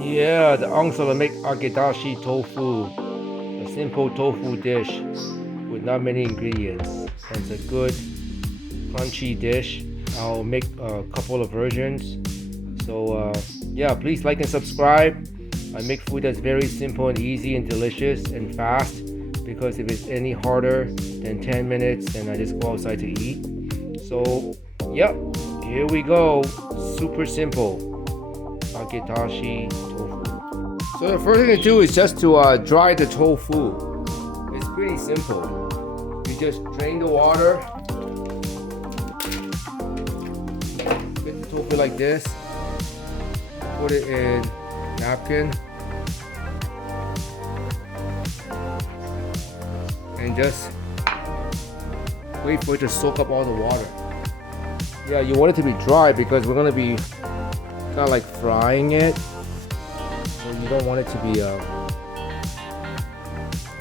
Yeah, I'm gonna make agedashi tofu, a simple tofu dish with not many ingredients. And it's a good crunchy dish. I'll make a couple of versions. So yeah, please like and subscribe. I make food that's very simple and easy and delicious and fast, because if it's any harder than 10 minutes, then I just go outside to eat. So yep, here we go. Super simple agedashi tofu. So the first thing to do is just to dry the tofu. It's pretty simple. You just drain the water, get the tofu like this, put it in napkin, and just wait for it to soak up all the water. Yeah, you want it to be dry because we're gonna be kind of like frying it, so you don't want it to be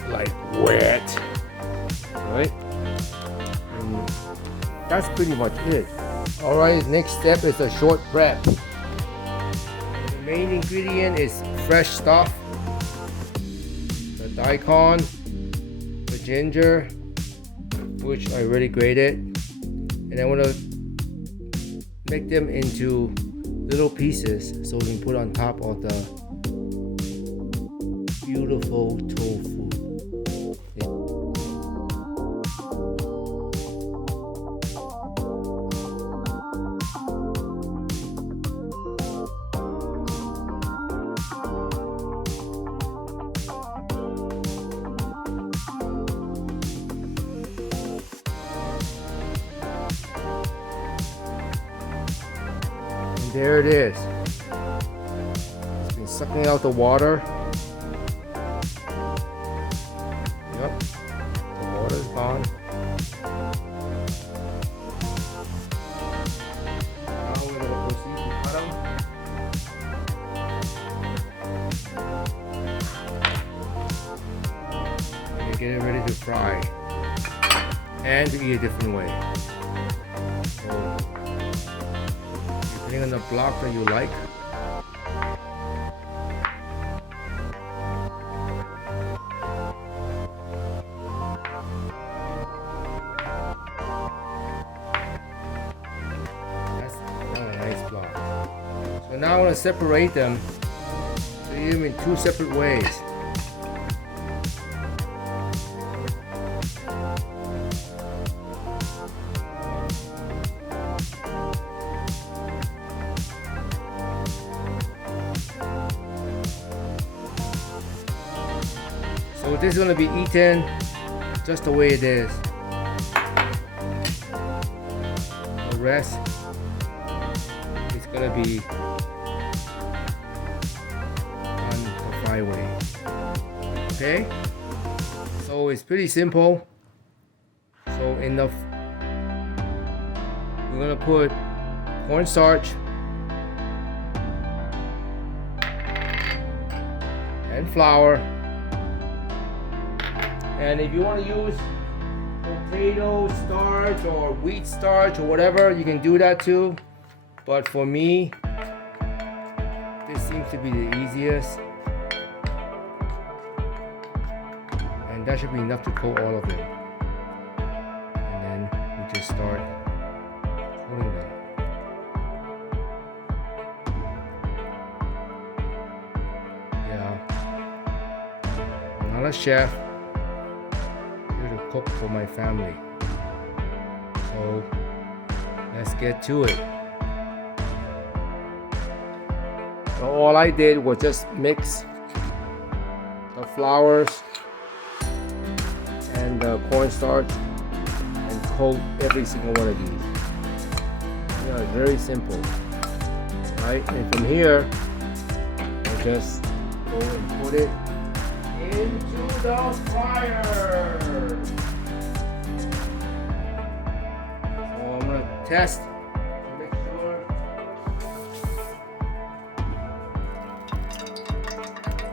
like wet, right? And that's pretty much it. All right, next step is a short prep. The main ingredient is fresh stuff: the daikon, the ginger, which I already grated, and I want to make them into little pieces so we can put on top of the beautiful tofu. And there it is. It's been sucking out the water. Yep, the water's gone. Now we're going to proceed to cut them. And get it ready to fry and to eat a different way. So, depending on the block that you like. Nice block. So now I want to separate them. So you them in two separate ways. So this is going to be eaten just the way it is. The rest is going to be on the fry way. Okay? So it's pretty simple. So we're going to put cornstarch and flour. And if you want to use potato starch or wheat starch or whatever, you can do that too. But for me, this seems to be the easiest. And that should be enough to coat all of it. And then we just start coating them. Yeah. I'm not a chef. Cook for my family. So let's get to it. So all I did was just mix the flours and the cornstarch and coat every single one of these. Yeah, it's very simple. Right? And from here, I just go and put it into the fryer. Test to make sure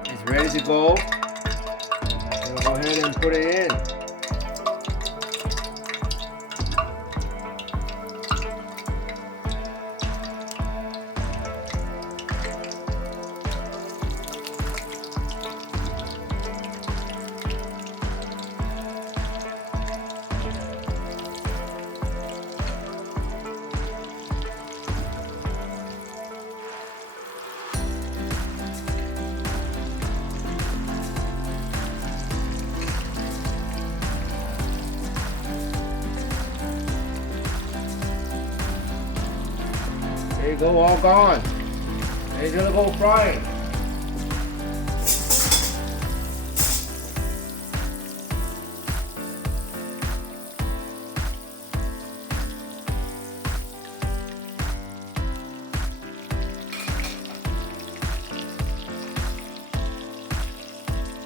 it's ready to go. We'll go ahead and put it in. you go, all gone. And it's gonna go frying.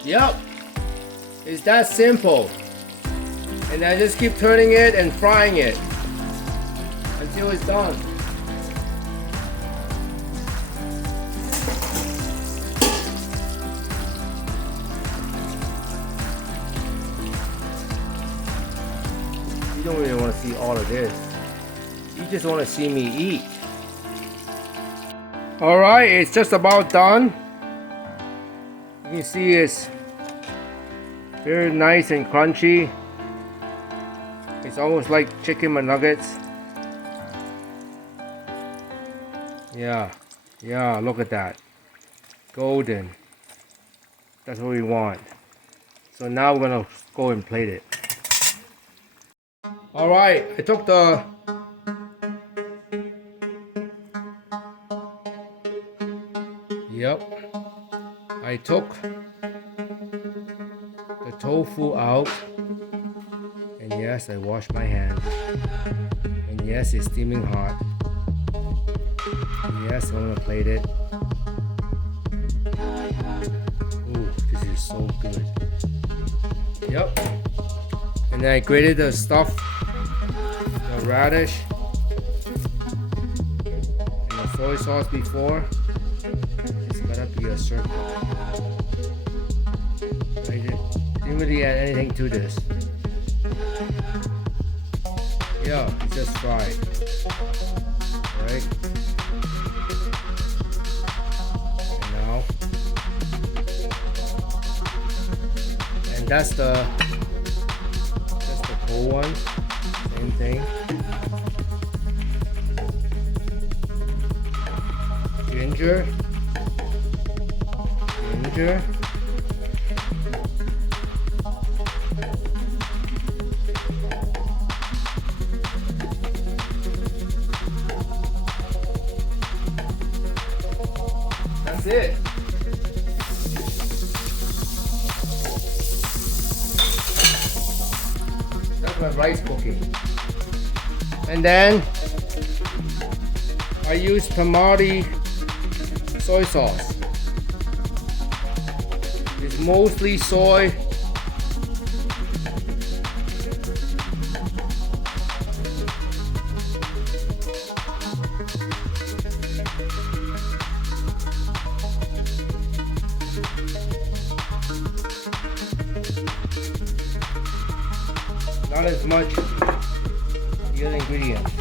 Yep, it's that simple. And I just keep turning it and frying it until it's done. You don't really want to see all of this. You just want to see me eat. Alright, it's just about done. You can see it's very nice and crunchy. It's almost like chicken McNuggets. Yeah, look at that. Golden. That's what we want. So now we're gonna go and plate it. Alright, I took the I took the tofu out, and yes, I washed my hand, and yes, it's steaming hot, and yes, I'm gonna plate it. Ooh, this is so good. Yep. And then I grated the stuff, the radish, and the soy sauce before. It's gotta be a circle. I didn't really add anything to this. Yeah, it's just fried. Right? And now, and that's the cold one. Same thing. Ginger. That's it. That's my rice cooking. And then I use tamari soy sauce. It's mostly soy. Not as much the other ingredients.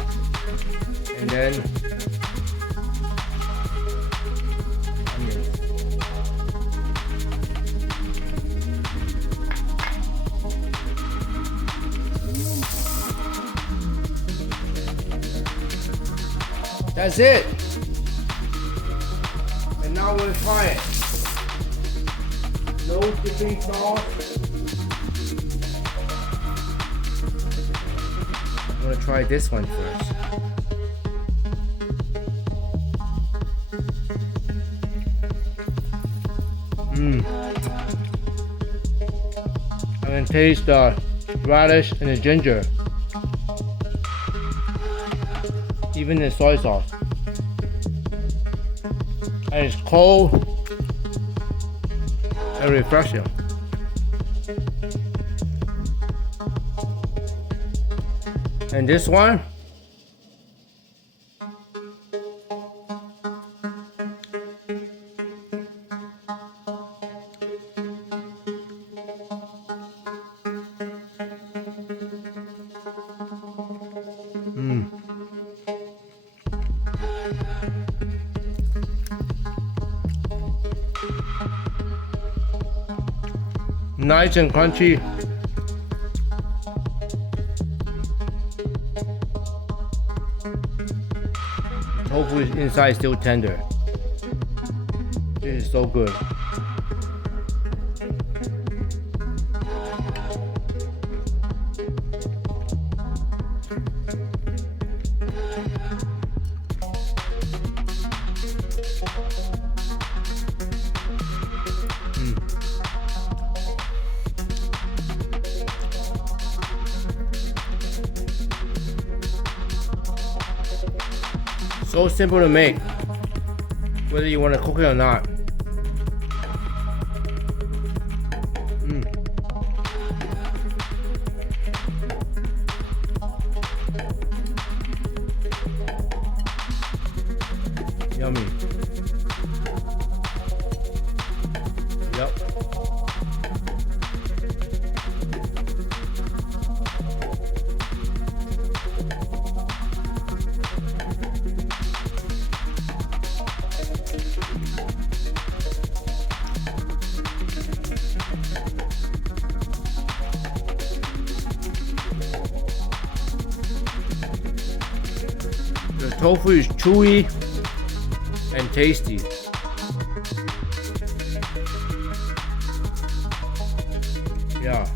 And then onions. That's it. And now we're gonna try it. No dipping sauce. I'm gonna try this one first. I'm gonna taste the radish and the ginger. Even the soy sauce. And it's cold and refreshing. And this one, nice and crunchy. Tofu is inside still tender. This is so good. So simple to make, whether you want to cook it or not. Yummy. Yep. The tofu is chewy and tasty. Yeah.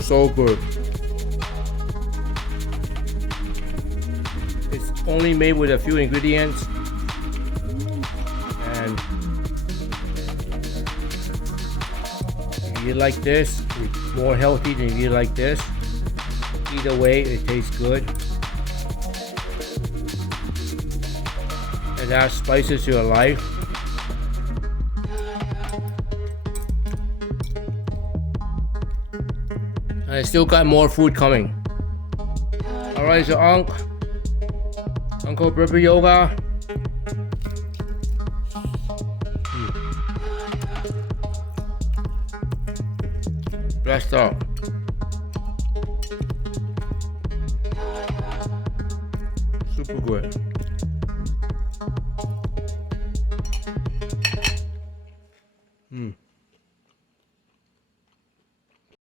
So good. It's only made with a few ingredients, and if you like this, it's more healthy than if you like this. Either way, it tastes good. It adds spices to your life. And I still got more food coming. Alright, so Uncle Burpee Yoga. Blessed up. Super good.